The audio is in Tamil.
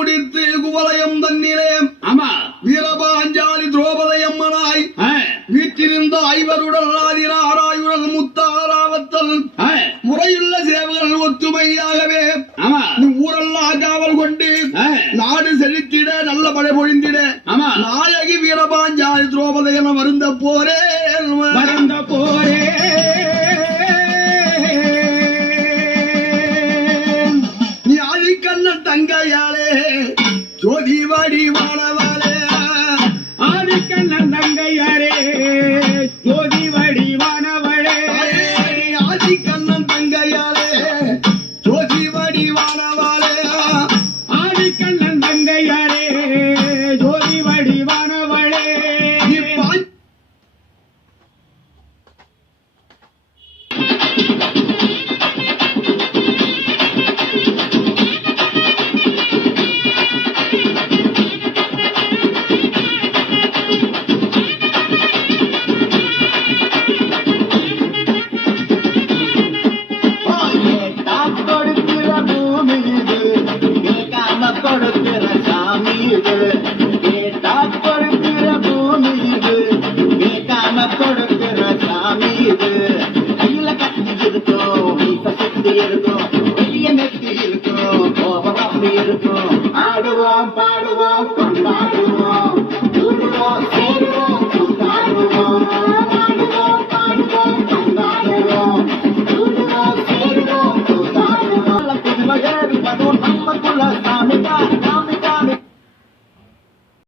குடித்து குவலயம் தன்னிலே வீரபாஞ்சாலி திரௌபதி அம்மனாய் வீட்டிலிருந்த ஐவருடன் ஆராயுடன் முத்தாராவத்தல் முறையுள்ள சேவகர்கள் ஒத்துமையாகவே ஊரெல்லாம் காவல் கொண்டு நாடு செழித்திட நல்ல மழை பொழிந்திட நாயகி வீரபாஞ்சாலி திரௌபதி என வருந்த போரே நீ ஆதிக்கண்ணன் தங்கையாலே ஜோதி வடிவானவாளே ஆதிக்கண்ணன் தங்கையாரே ஜோதி வடிவானவளே ஆதிக்கண்ணன் தங்கையாலே ஜோதி வடிவானவாளே ஆதிக்கண்ணன் தங்கையாரே ஜோதி வடிவானவளே கொடுக்கிற சாமி இது கேட்டா கொடுக்கிற பூமி இது கேட்காம கொடுக்கிற சாமி இது கையில கட்டி இருக்கும் மீச சுத்தி இருக்கும் பெரிய நெத்தி இருக்கும் கோபம் அப்படி இருக்கும் ஆடுவோம் பாடுவோம் கொண்டாடுவோம்